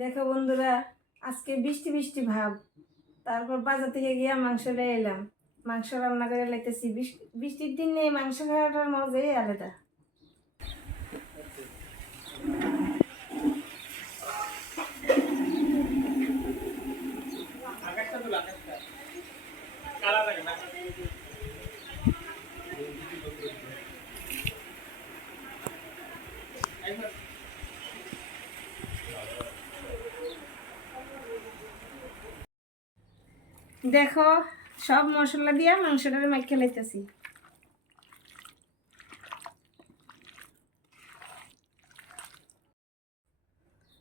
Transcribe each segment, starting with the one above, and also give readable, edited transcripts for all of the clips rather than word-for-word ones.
দেখো বন্ধুরা, আজকে বৃষ্টি বৃষ্টি ভাব। তারপর বাজার থেকে গিয়ে মাংস নিয়ে এলাম। মাংস রান্না করে লাইতেছি। বৃষ্টির দিনে মাংস খাওয়াটার মজাই আলাদা। দেখো, সব মশলা দিয়া মাংসটারে মাইখা লাইতেছি।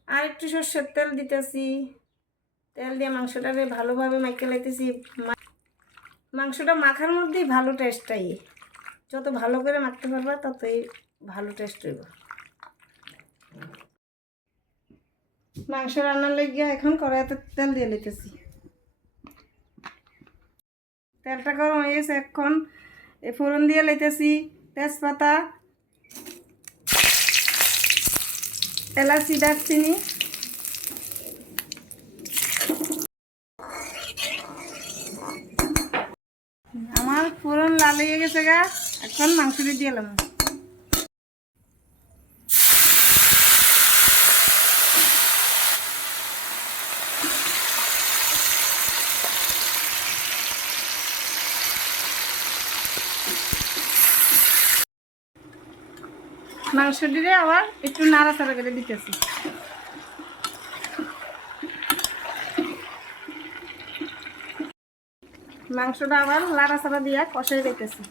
আর একটু সরষের তেল দিতেছি। তেল দিয়ে মাংসটারে ভালোভাবে মাইখা লাইতেছি। মাংসটা মাখার মধ্যেই ভালো টেস্টটাই। যত ভালো করে মাখতে পারবা ততই ভালো টেস্ট হইব। মাংস রান্নার লেগে এখন কড়াইতে তেল দিয়ে লিতেছি। তেলটা গরম হয়ে গেছে, এখন ফোড়ন দিয়ে লইতেছি তেজপাতা, এলাচি, দারচিনি। আমার ফোড়ন লাল হয়ে গেছে গা, এখন মাংসটি দিয়ে এলাম। মাংসটিরে আবার একটু নাড়াচাড়া করে দিতেছি। মাংসটা আবার নাড়াচাড়া দিয়া কষাই দিতেছি।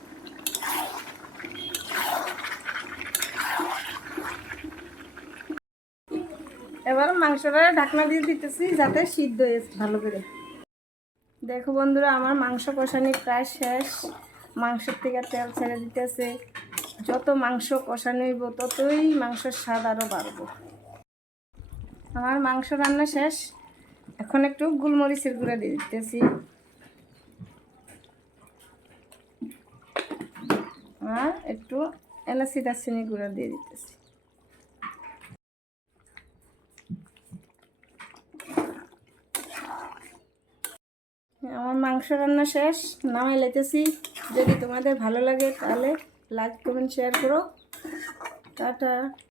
এবার মাংসটা ঢাকনা দিয়ে দিতেছি যাতে সিদ্ধ হয়ে ভালো করে। দেখো বন্ধুরা, আমার মাংস কষানি প্রায় শেষ। মাংসের থেকে তেল ছেড়ে দিতেছে। যত মাংস কষানো হইব ততই মাংসের স্বাদ আরও বাড়ব। আমার মাংস রান্না শেষ। এখন একটু গোলমরিচের গুঁড়া দিয়ে দিতেছি আর একটু এলাচি, দারচিনি গুঁড়া দিয়ে দিতেছি। আমার মাংস রান্না শেষ, নামাই লাইতেছি। যদি তোমাদের ভালো লাগে তাহলে লাইক, কমেন্ট, শেয়ার করো। টাটা।